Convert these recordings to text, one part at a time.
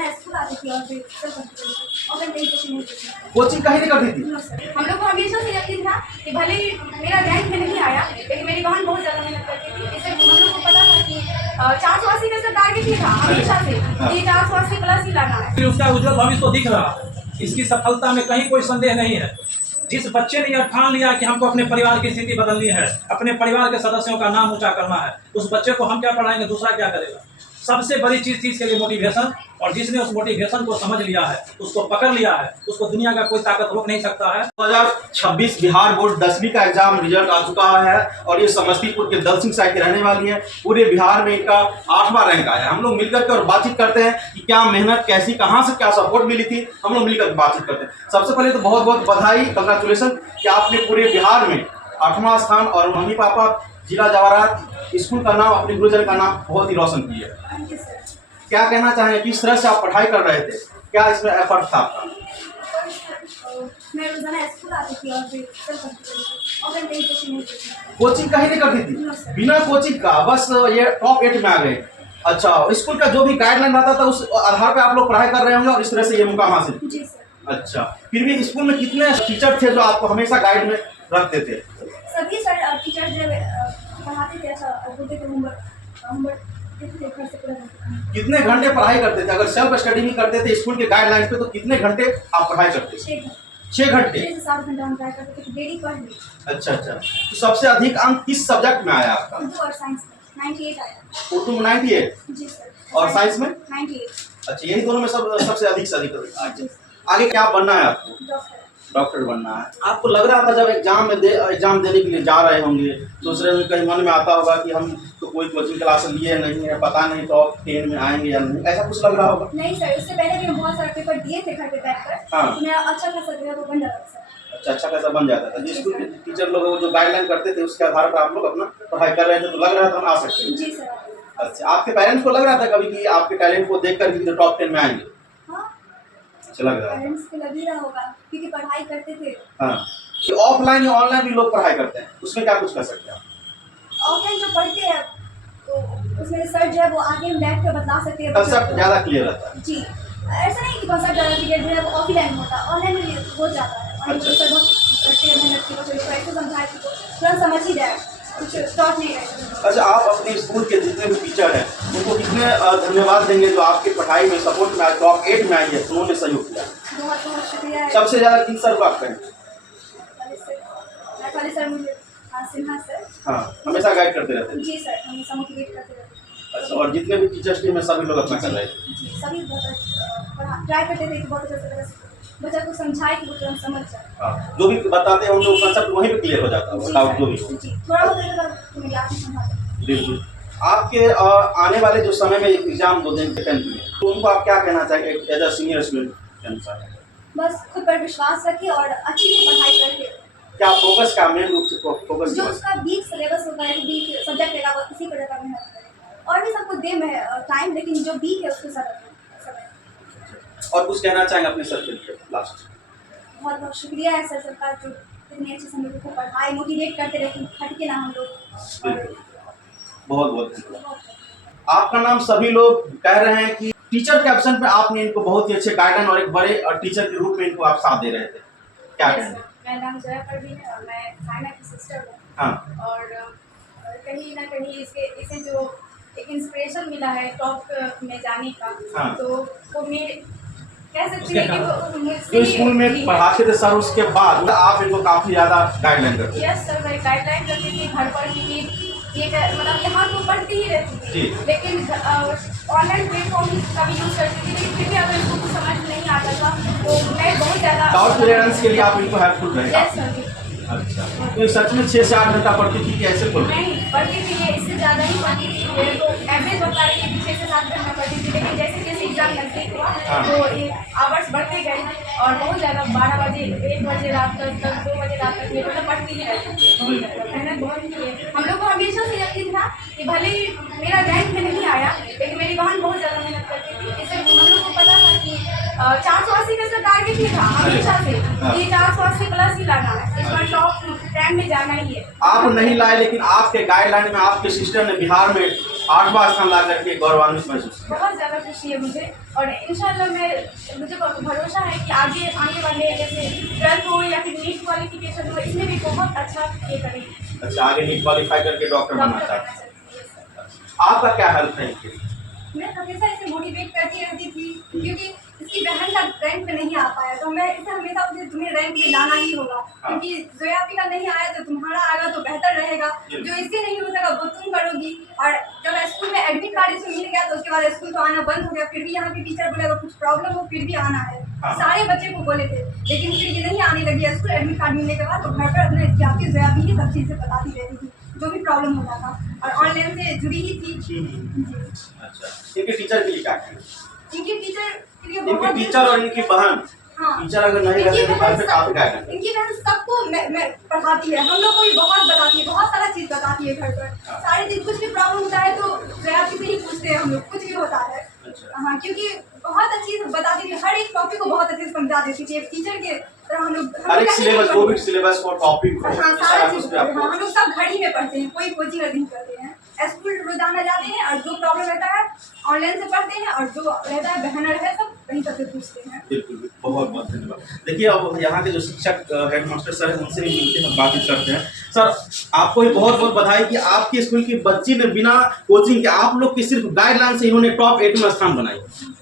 रोजाना स्कूल आती थी और फिर और मैं कोचिंग नहीं करती। कोचिंग कहीं नहीं करती थी? नो सर, हम लोग को हमेशा से यकीन था कि भले ही मेरा रैंक में नहीं आया, लेकिन मेरी बहन बहुत ज़्यादा मेहनत करती थी। इससे हम लोग को पता था कि 480 का इसका टारगेट ही था हमेशा से कि 480 प्लस ही लाना है। फिर उसका उज्जवल भविष्य तो दिख रहा, इसकी सफलता में कहीं कोई संदेह नहीं है। जिस बच्चे ने यह ठान लिया कि हमको अपने परिवार की स्थिति बदलनी है, अपने परिवार के सदस्यों का नाम ऊंचा करना है, उस बच्चे को हम क्या पढ़ाएंगे, दूसरा क्या करेगा। सबसे बड़ी चीज थी इसके लिए मोटिवेशन, और जिसने उस मोटिवेशन को समझ लिया है, उसको पकड़ लिया है, उसको दुनिया का कोई ताकत रोक नहीं सकता है। 2026 बिहार बोर्ड 10वीं का एग्जाम रिजल्ट आ चुका है और ये समस्तीपुर के दलसिंह साई की रहने वाली है। पूरे बिहार में इनका 8वां रैंक आया है। हम लोग मिलकर के और बातचीत करते हैं कि क्या मेहनत कैसी, कहाँ से क्या सपोर्ट मिली थी, हम लोग मिलकर बातचीत करते हैं। सबसे पहले तो बहुत बहुत बधाई, कंग्रेचुलेसन कि आपने पूरे बिहार में 8वां स्थान और मम्मी पापा जिला जवाहरात स्कूल का नाम, अपने गुरुजन का नाम बहुत ही रोशन किया। Thank you sir. क्या कहना चाहेंगे, किस तरह से आप पढ़ाई कर रहे थे, क्या इसमें एफर्ट था आपका? मैं रोजाना स्कूल आती थी और फिर और मैं कोचिंग नहीं करती। कोचिंग कहीं नहीं करती नो थी? सर। बिना कोचिंग का बस ये टॉप 8 में आ गए। अच्छा, स्कूल का जो भी गाइडलाइन रहता था उस आधार पे आप लोग पढ़ाई कर रहे होंगे और इस तरह से ये मुकाम हासिल किया। जी सर। अच्छा, फिर भी स्कूल में कितने टीचर थे जो आपको हमेशा गाइड में रखते थे? सभी सर टीचर जब पढ़ाते थे ऐसा बोलते थे होमवर्क घर से पूरा करते कितने घंटे पढ़ाई करते थे? अगर सेल्फ स्टडी नहीं करते थे स्कूल के गाइडलाइन पे तो कितने घंटे आप पढ़ाई करते थे? 6 घंटे। 6 से 7 घंटा हम ट्राई करते थे, डेली पढ़ ली। अच्छा अच्छा, तो सबसे अधिक अंक किस सब्जेक्ट में आया आपका? उर्दू और साइंस में 98 आया। उर्दू में 98 जी सर। और साइंस में 98। अच्छा, यही दोनों में सबसे अधिक अच्छा। आगे क्या बनना है आपको? डॉक्टर। डॉक्टर बनना है। आपको लग रहा था जब एग्जाम देने के लिए जा रहे होंगे, दूसरे में कहीं मन में आता होगा कि हम तो कोई कोचिंग क्लास लिए नहीं है, पता नहीं टॉप 10 में आएंगे या नहीं, ऐसा कुछ लग रहा होगा? नहीं सर, उससे पहले भी हम बहुत सारे पेपर दिए थे घर पे बैठकर। हाँ। तो मेरा अच्छा खासा जो है वो बन जाता था सर। अच्छा कैसा बन जाता था? जिस स्कूल के टीचर लोग जो गाइडलाइन करते थे उसके आधार पर आप लोग अपना पढ़ाई कर रहे थे, तो लग रहा था हम आ सकते हैं। जी सर। अच्छा, आपके पेरेंट्स को लग रहा था कभी कि आपके टैलेंट को देख कर भी टॉप 10 में आएंगे? हाँ, अच्छा लग रहा है। पेरेंट्स को लग ही रहा होगा क्योंकि पढ़ाई करते थे। हाँ, कि ऑफलाइन या ऑनलाइन भी लोग पढ़ाई करते हैं, उसमें क्या कुछ कर सकते हैं? ऑफलाइन जो पढ़ते हैं तो उसमें सर जो है वो आगे हम बैठ कर बता सकते हैं। कंसेप्ट ज़्यादा क्लियर रहता है। जी, ऐसा नहीं कि कंसेप्ट ज़्यादा क्लियर जो है वो ऑफलाइन होता है, ऑनलाइन में हो जाता है। और अच्छा। सर बहुत करते हैं मेहनत की, तो कैसे समझाए तो तुरंत समझ ही जाए, कुछ स्टॉप नहीं रहेगा। अच्छा, आप अपने स्कूल के जितने भी टीचर हैं उनको कितने धन्यवाद देंगे जो आपकी पढ़ाई में सपोर्ट में टॉप 8 में आई है, उन्होंने सहयोग किया? बहुत बहुत शुक्रिया है। सबसे ज़्यादा किन सर को आप कहें? खाली सर मुझे सिन्हा सर। हाँ, हमेशा गाइड करते रहते हैं। जी सर, हमेशा मोटिवेट करते रहते हैं। अच्छा, और जितने भी टीचर्स टीम में सभी लोग अपना कर रहे थे? जी, सभी बहुत ट्राई करते थे कि बहुत अच्छे से बच्चा को समझाए कि वो तुरंत समझ जाए। हाँ, जो भी बताते हैं हम लोग कंसेप्ट वहीं पे क्लियर हो जाता है, डाउट जो भी हो। जी, थोड़ा बहुत तो मेरी आँखें समझाते। बिल्कुल। आपके आने वाले जो समय में एग्जाम दो देंगे 10th में, तो उनको आप क्या कहना चाहेंगे एज अ सीनियर स्टूडेंट के अनुसार? बस खुद पर विश्वास रखिए और अच्छी से पढ़ाई करके क्या फोकस का मेन रूप से फोकस जो उसका वीक सिलेबस होता है, वीक सब्जेक्ट रहेगा वो इसी पर ज़्यादा मेहनत करें। और भी सबको दे में टाइम, लेकिन जो वीक है उसको समय। और कुछ कहना चाहेंगे अपने सर के लिए लास्ट? बहुत बहुत शुक्रिया है सर सबका जो इतने अच्छे से हम लोगों को पढ़ाई मोटिवेट करते रहे, हट के ना हम लोग। बहुत बहुत धन्यवाद। आपका नाम सभी लोग कह रहे हैं कि टीचर के ऑप्शन पे आपने इनको बहुत ही अच्छे गाइडेंस और एक बड़े टीचर के रूप में इनको आप साथ दे रहे थे, क्या कहेंगे? मेरा नाम जया परवीन है और मैं साइना की सिस्टर हूँ। हाँ। और कहीं ना कहीं इसे जो एक इंस्पिरेशन मिला है टॉप में जाने का। हाँ। तो वो मेरे कह सकते हैं कि वो मुझसे जो स्कूल में पढ़ाते थे सर, उसके बाद आप इनको काफी ज्यादा गाइडलाइन करते थे? यस सर, मैं गाइडलाइन करती थी घर पर कि ये मतलब यहाँ तो पढ़ती ही रहती थी, लेकिन ऑनलाइन प्लेटफॉर्म का भी यूज़ करती थी, लेकिन फिर भी अगर इसको कुछ समझ नहीं आता था तो मैं बहुत ज़्यादा डाउट क्लियरेंस के लिए आप इनको हेल्पफुल रहे? Yes sir. अच्छा, तो सच में 6 से 8 घंटा पढ़ती थी कि ऐसे पढ़ती? नहीं, पढ़ती थी, ये इससे ज़्यादा ही पढ़ती थी। मेरे को एवरेज बता रही है कि 6 से 7 घंटा पढ़ती थी, लेकिन जैसे जैसे एग्जाम नजदीक हुआ तो ये आवर्स बढ़ते गए और बहुत ज़्यादा 12 बजे 1 बजे रात तक 2 बजे रात तक ये मतलब पढ़ती ही रहती थी। मेहनत बहुत की है। हम लोग को हमेशा से यकीन था कि भले ही मेरा रैंक में नहीं आया, लेकिन मेरी बहन बहुत ज़्यादा मेहनत करती थी। इससे हम लोग को पता था कि 480 का इसका टारगेट ही था हमेशा से कि 480 प्लस ही लाना है, इस बार टॉप 10 में जाना ही है। आप नहीं लाए, लेकिन आपके गाइडलाइन में आपके सिस्टर ने बिहार में 8वां स्थान ला करके गौरवान्वित महसूस किया। बहुत ज़्यादा खुशी है मुझे और इंशाल्लाह मुझे भरोसा है कि आगे आने वाले जैसे 12th हो या फिर नीट क्वालिफिकेशन हो, इसमें भी बहुत अच्छा ये करेंगे। अच्छा, आगे नीट क्वालिफाई करके डॉक्टर बनना डॉक्टर बनना चाहते हैं। चाहिए। आपका क्या हेल्प है इनके लिए? मैं हमेशा इसे मोटिवेट करती रहती थी, क्योंकि इसकी बहन का रैंक में नहीं आ पाया, तो मैं इसे हमेशा मुझे तुम्हें रैंक में लाना ही होगा, क्योंकि जोयापी का नहीं आया तो तुम्हारा आएगा तो बेहतर रहेगा। जो इससे नहीं हो सका वो तुम करोगी। और जब स्कूल में एडमिट कार्ड इसे मिल गया तो उसके बाद स्कूल तो आना बंद हो गया, फिर भी यहाँ के टीचर बोले अगर कुछ प्रॉब्लम हो फिर भी आना है। सारे बच्चे को बोले थे, लेकिन फिर ये नहीं आने लगी स्कूल। एडमिट कार्ड मिलने के बाद तो घर पर अपने इसकी जोयापी ही सब चीज़ से बताती रहती थी, जो भी प्रॉब्लम होता था, और ऑनलाइन से जुड़ी ही थी। अच्छा, इनके टीचर के लिए क्या कहें? इनके टीचर के लिए इनके बहुत टीचर और इनकी बहन, हाँ, टीचर अगर नहीं रहते तो घर पे काफी क्या करें? इनकी बहन सबको मैं पढ़ाती है, हम लोग को भी बहुत बताती है, बहुत सारा चीज़ बताती है घर पर। सारी चीज़, कुछ भी प्रॉब्लम होता है तो जोयापी से ही पूछते हैं हम लोग, कुछ भी होता है। हाँ, क्योंकि बहुत अच्छी बताती थी, हर एक टॉपिक को बहुत अच्छे से समझा देती थी। एक टीचर के तरह हम लोग हर एक सिलेबस, जो भी सिलेबस और टॉपिक हो, हाँ, सारा सारा कुछ चीज़ पे आपको। हम लोग सब घर ही में पढ़ते हैं, कोई कोचिंग नहीं करते हैं। स्कूल रोजाना जाते हैं और जो प्रॉब्लम रहता है ऑनलाइन से पढ़ते हैं, और जो रहता है बहन है सब वहीं सबसे पूछते हैं। बिल्कुल, बहुत बहुत धन्यवाद। देखिए, अब यहाँ के जो शिक्षक हेडमास्टर सर हैं उनसे भी मिलते हैं, बातचीत करते हैं। सर, आपको भी बहुत बहुत बधाई कि आपके स्कूल की बच्ची ने बिना कोचिंग के, आप लोग की सिर्फ गाइडलाइन से इन्होंने टॉप 8 में स्थान बनाई।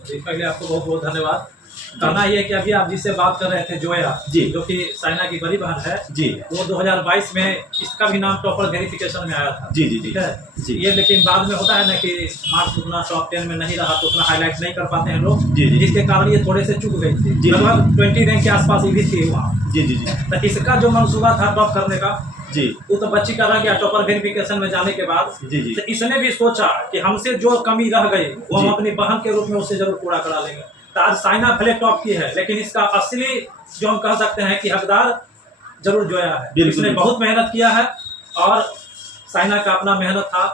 जी, पहले आपको बहुत बहुत धन्यवाद। कहना ये कि अभी आप जिससे बात कर रहे थे जोया जी, जो कि साइना की बड़ी बहन है जी, वो 2022 में इसका भी नाम टॉपर वेरिफिकेशन में आया था। जी जी ठीक है जी। ये, लेकिन बाद में होता है ना कि मार्क्स उतना टॉप 10 में नहीं रहा तो उतना हाईलाइट नहीं कर पाते हैं लोग, जी, जी। जिसके कारण ये थोड़े से चूक गई थी। लगभग 20 रैंक के आसपास ये भी थी वहाँ। जी जी जी तो इसका जो मनसूबा था टॉप करने का, जी, वो तो बच्ची का रह गया टॉपर वेरिफिकेशन में जाने के बाद। जी जी, तो इसने भी सोचा कि हमसे जो कमी रह गई वो हम जी। अपनी बहन के रूप में उससे जरूर पूरा करा लेंगे। तो आज साइना भले टॉप की है, लेकिन इसका असली जो हम कह सकते हैं कि हकदार जरूर जोया है। बिल्कुल, इसने बहुत मेहनत किया है, और साइना का अपना मेहनत था।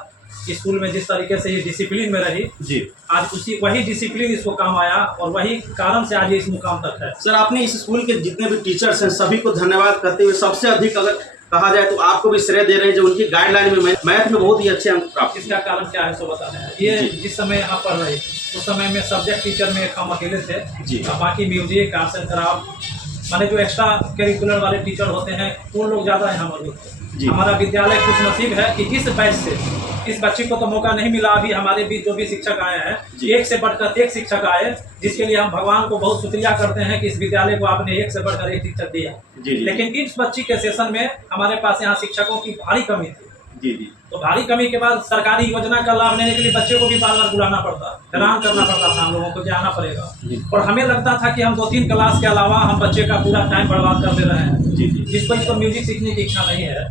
स्कूल में जिस तरीके से ये डिसिप्लिन में रही, जी, आज उसी वही डिसिप्लिन इसको काम आया, और वही कारण से आज ये इस मुकाम तक है। सर, आपने इस स्कूल के जितने भी टीचर्स हैं सभी को धन्यवाद करते हुए सबसे अधिक अगर कहा जाए तो आपको भी श्रेय दे रहे हैं, जो उनकी गाइडलाइन में मैथ में बहुत ही अच्छे अंक प्राप्त। इसका कारण क्या है सो बताते हैं। ये जिस समय यहाँ पढ़ रही उस समय में सब्जेक्ट टीचर में हम अकेले थे जी, और बाकी म्यूजिक, आर्ट्स एंड क्राफ्ट, माने जो एक्स्ट्रा करिकुलर वाले टीचर होते हैं वो लोग ज़्यादा यहाँ मौजूद थे। हमारा विद्यालय खुश नसीब है कि इस बैच से इस बच्ची को तो मौका नहीं मिला। अभी हमारे बीच जो भी शिक्षक आए हैं, एक से बढ़कर एक शिक्षक आए, जिसके लिए हम भगवान को बहुत शुक्रिया करते हैं कि इस विद्यालय को आपने एक से बढ़कर एक शिक्षक दिया। लेकिन इस बच्ची के सेशन में हमारे पास यहाँ शिक्षकों की भारी कमी थी। जी जी, तो भारी कमी के बाद सरकारी योजना का लाभ लेने के लिए बच्चे को भी बार बार बुलाना पड़ता, हैरान करना पड़ता था हम लोगों को, जाना पड़ेगा। और हमें लगता था कि हम 2-3 क्लास के अलावा हम बच्चे का पूरा टाइम बर्बाद कर दे रहे हैं। जी जी, जिसको इसको म्यूजिक सीखने की इच्छा नहीं है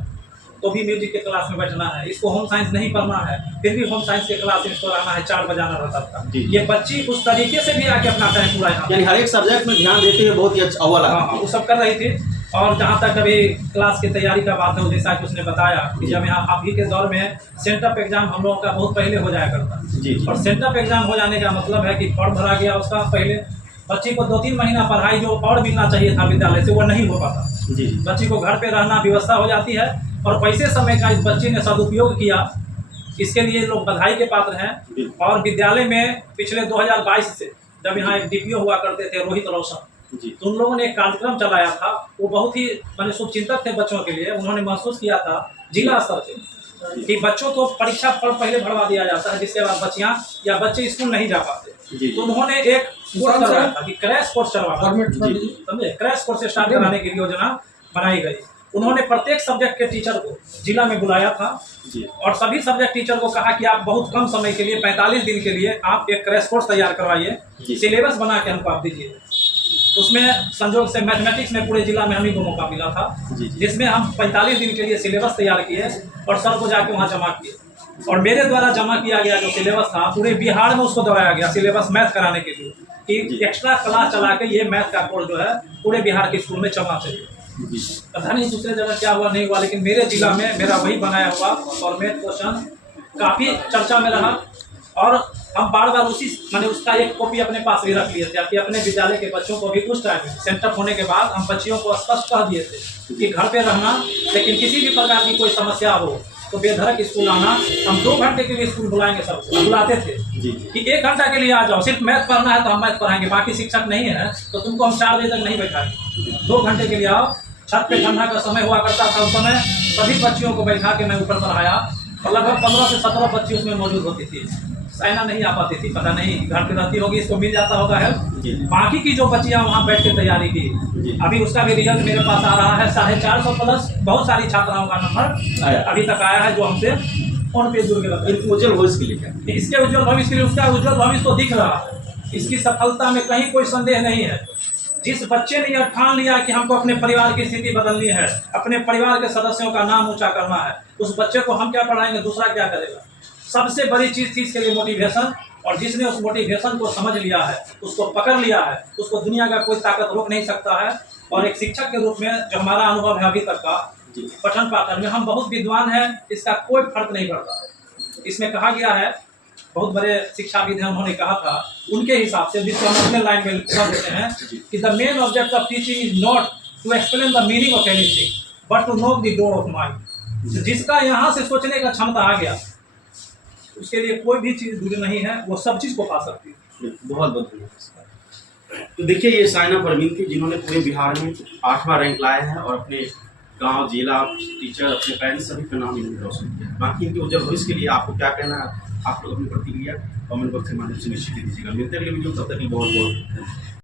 तो भी म्यूजिक के क्लास में बैठना है, इसको होम साइंस नहीं पढ़ना है फिर भी होम साइंस के क्लास में इसको रहना है, 4 बजाना रहता था। ये बच्ची उस तरीके से भी आके अपना टाइम पूरा यानी हर एक सब्जेक्ट में ध्यान देते हुए बहुत ही अच्छा अव्वल हाँ, वो सब कर रही थी। और जहाँ तक अभी क्लास की तैयारी का बात है, जैसा कि उसने बताया कि जब यहाँ अभी के दौर में सेंटअप एग्जाम हम लोगों का बहुत पहले हो जाया करता जी, और सेंटअप एग्जाम हो जाने का मतलब है कि फॉर्म भरा गया उसका पहले बच्ची को 2-3 महीना पढ़ाई जो और मिलना चाहिए था विद्यालय से वो नहीं हो पाता। जी, बच्ची को घर पे रहना व्यवस्था हो जाती है, और पैसे समय का इस बच्ची ने सदुपयोग किया, इसके लिए लोग बधाई के पात्र हैं। और विद्यालय में पिछले 2022 से जब यहाँ एक DPO हुआ करते थे रोहित रोशन, तो उन लोगों ने एक कार्यक्रम चलाया था, वो बहुत ही माने शुभचिंतक थे बच्चों के लिए। उन्होंने महसूस किया था जिला स्तर से कि बच्चों को परीक्षा फॉर्म पहले भरवा दिया जाता है, जिसके बाद बच्चियाँ या बच्चे स्कूल नहीं जा पाते। तो उन्होंने एक कोर्स करवाया था कि क्रैश कोर्स चलवाना, समझे, क्रैश कोर्स स्टार्ट कराने की योजना बनाई गई। उन्होंने प्रत्येक सब्जेक्ट के टीचर को जिला में बुलाया था और सभी सब्जेक्ट टीचर को कहा कि आप बहुत कम समय के लिए 45 दिन के लिए आप एक क्रैश कोर्स तैयार करवाइए, सिलेबस बना के हमको आप दीजिए। उसमें संयोग से मैथमेटिक्स में पूरे जिला में हम ही को मौका मिला था, जिसमें हम 45 दिन के लिए सिलेबस तैयार किए और सर को जाके वहाँ जमा किए। और मेरे द्वारा जमा किया गया जो सिलेबस था पूरे बिहार में उसको दबाया गया सिलेबस मैथ कराने के लिए कि एक्स्ट्रा क्लास चला के ये मैथ का कोर्स जो है पूरे बिहार के स्कूल में चलना चाहिए। पता नहीं दूसरे जगह क्या हुआ नहीं हुआ, लेकिन मेरे जिला में मेरा वही बनाया हुआ और मैथ क्वेश्चन काफ़ी चर्चा में रहा। और हम बार बार उसी मैंने उसका एक कॉपी अपने पास भी रख लिए थे ताकि अपने विद्यालय के बच्चों को भी उस टाइम सेंटअप होने के बाद हम बच्चियों को स्पष्ट कह दिए थे कि घर पे रहना, लेकिन किसी भी प्रकार की कोई समस्या हो तो बेधड़क स्कूल आना। हम 2 घंटे के लिए स्कूल बुलाएंगे, सबको बुलाते थे जी कि 1 घंटा के लिए आ जाओ, सिर्फ मैथ पढ़ना है तो हम मैथ पढ़ाएंगे, बाकी शिक्षक नहीं है तो तुमको हम 4 बजे तक नहीं बैठाएंगे, 2 घंटे के लिए आओ। छत पे ठंडा का समय हुआ करता था, उस समय सभी बच्चियों को बैठा के मैं ऊपर पढ़ाया और लगभग 15 से 17 बच्ची उसमें मौजूद होती थी। साइना नहीं आ पाती थी, पता नहीं घर पे रहती होगी, इसको मिल जाता होगा हेल्प। बाकी की जो बच्चियां वहाँ बैठ के तैयारी की, अभी उसका भी रिजल्ट मेरे पास आ रहा है 450 प्लस। बहुत सारी छात्राओं का नंबर अभी तक आया है जो हमसे फोन पे जुड़ के रहता है। उज्जवल भविष्य के लिए क्या? इसके उज्जवल भविष्य के लिए, उसका उज्जवल भविष्य तो दिख रहा है, इसकी सफलता में कहीं कोई संदेह नहीं है। जिस बच्चे ने यह ठान लिया कि हमको अपने परिवार की स्थिति बदलनी है, अपने परिवार के सदस्यों का नाम ऊंचा करना है, उस बच्चे को हम क्या पढ़ाएंगे, दूसरा क्या करेगा। सबसे बड़ी चीज़ थी इसके लिए मोटिवेशन, और जिसने उस मोटिवेशन को समझ लिया है, उसको पकड़ लिया है, उसको दुनिया का कोई ताकत रोक नहीं सकता है। और एक शिक्षक के रूप में जो हमारा अनुभव है अभी तक का पठन पाठन में, हम बहुत विद्वान हैं, इसका कोई फर्क नहीं पड़ता। इसमें कहा गया है, बहुत बड़े शिक्षाविद हैं, उन्होंने कहा था उनके हिसाब से, जिसको हम अपने लाइन में लिख देते हैं कि the main object of teaching is not to explain the meaning of anything but to know the door of mind. जिसका यहाँ से सोचने का क्षमता आ गया, उसके लिए कोई भी चीज़ दूर नहीं है, वो सब चीज़ को पा सकती है। बहुत बहुत धन्यवाद। तो देखिए, ये साइना परवीन थी जिन्होंने पूरे बिहार में 8वां रैंक लाए हैं और अपने गांव, जिला, टीचर, अपने पेरेंट्स सभी का नाम इन्होंने रोशन किया। बाकी इनके उज्जवल भविष्य के लिए आपको क्या कहना है, आप लोग अपनी प्रतिक्रिया कमेंट बॉक्स के माध्यम से निश्चित दीजिएगा। मिलते हैं अगले वीडियो, तब तक बहुत बहुत